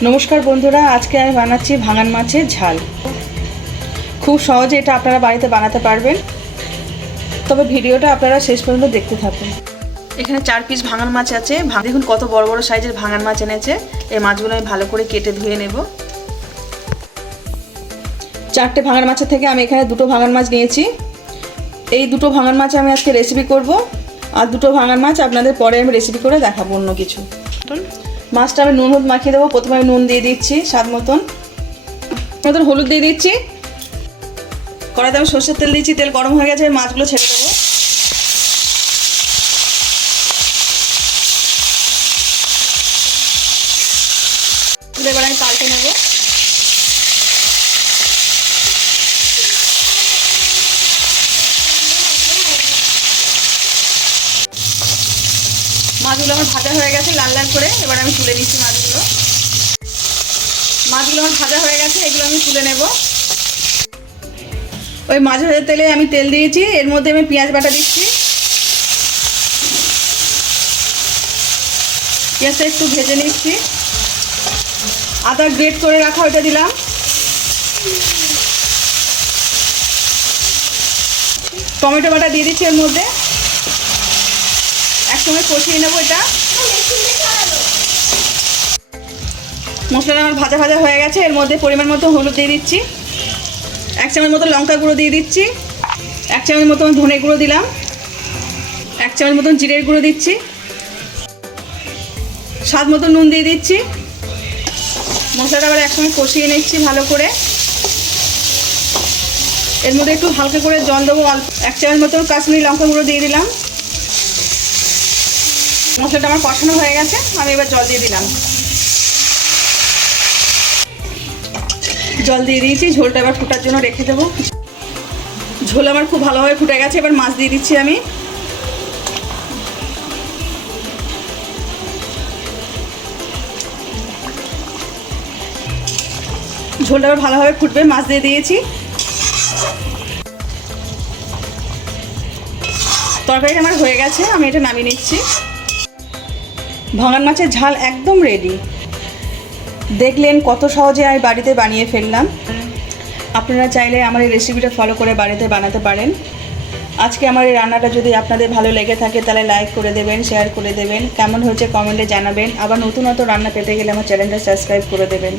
নমস্কার বন্ধুরা, আজকে আমি বানাচ্ছি ভাঙন মাছের ঝাল। খুব সহজে এটা আপনারা বাড়িতে বানাতে পারবেন, তবে ভিডিওটা আপনারা শেষ পর্যন্ত দেখতে থাকুন। এখানে 4 পিস ভাঙন মাছ আছে। দেখুন কত বড় বড় সাইজের ভাঙন মাছ এনেছে। এই মাছগুলো আমি ভালো করে কেটে ধুয়ে নেব। 4টে ভাঙন মাছের থেকে আমি এখানে 2টো ভাঙন মাছ নিয়েছি। এই 2টো ভাঙন মাছ আমি আজকে রেসিপি করব, আর 2টো ভাঙন মাছ আপনাদের পরে আমি রেসিপি করে দেখাবো অন্য কিছু। মাছটা আমি নুন হলুদ মাখিয়ে দেবো। প্রথমে আমি নুন দিয়ে দিচ্ছি, স্বাদ মতন হলুদ দিয়ে দিচ্ছি। কড়াইতে আমি সর্ষের তেল দিচ্ছি। তেল গরম হয়ে গেছে, মাছগুলো ছেড়ে দেবো। এবার আমি পাল্টে নেব। মাছগুলো আমার ভাজা হয়ে গেছে লাল লাল করে। এবার আমি তুলে নিচ্ছি মাছগুলো আমার ভাজা হয়ে গেছে, এগুলো আমি তুলে নেব। ওই মাছ ভাজার তেলে আমি তেল দিয়েছি, এর মধ্যে আমি পেঁয়াজ বাটা দিচ্ছি। পেঁয়াজটা একটু ভেজে নিচ্ছি। আদা গ্রেট করে রাখা ওইটা দিলাম। টমেটো বাটা দিয়ে দিচ্ছি এর মধ্যে। একসঙ্গে কষিয়ে নেবো এটা। মশলাটা আমার ভাজা ভাজা হয়ে গেছে। এর মধ্যে পরিমাণ মতো হলুদ দিয়ে দিচ্ছি, 1 চামচ মতো লঙ্কা গুঁড়ো দিয়ে দিচ্ছি, 1 চামচ মতো ধনে গুঁড়ো দিলাম, 1 চামচ মতন জিরের গুঁড়ো দিচ্ছি, স্বাদ মতো নুন দিয়ে দিচ্ছি। মশলাটা আবার একসঙ্গে কষিয়ে নিচ্ছি ভালো করে। এর মধ্যে একটু হালকা করে জল দেবো। 1 চামচ মতো কাশ্মীরি লঙ্কা গুঁড়ো দিয়ে দিলাম। মশলাটা আমার কষানো হয়ে গেছে, আমি এবার জল দিয়ে দিলাম। জল দিয়ে দিয়েছি, ঝোলটা এবার ফোটার জন্য রেখে দেবো। ঝোল আমার খুব ভালোভাবে ফুটে গেছে। এবার মাছ দিয়ে দিচ্ছি আমি। ঝোলটা এবার ভালোভাবে ফুটবে, মাছ দিয়ে দিয়েছি। তরকারিটা আমার হয়ে গেছে, আমি এটা নামিয়ে নিচ্ছি। ভাঙন মাছের ঝাল একদম রেডি। দেখলেন কত সহজে আমি বাড়িতে বানিয়ে ফেললাম। আপনারা চাইলে আমার এই রেসিপিটা ফলো করে বাড়িতে বানাতে পারেন। আজকে আমার এই রান্নাটা যদি আপনাদের ভালো লেগে থাকে তাহলে লাইক করে দেবেন, শেয়ার করে দেবেন। কেমন হয়েছে কমেন্টে জানাবেন। আবার নতুন রান্না পেতে গেলে আমার চ্যানেলটা সাবস্ক্রাইব করে দেবেন।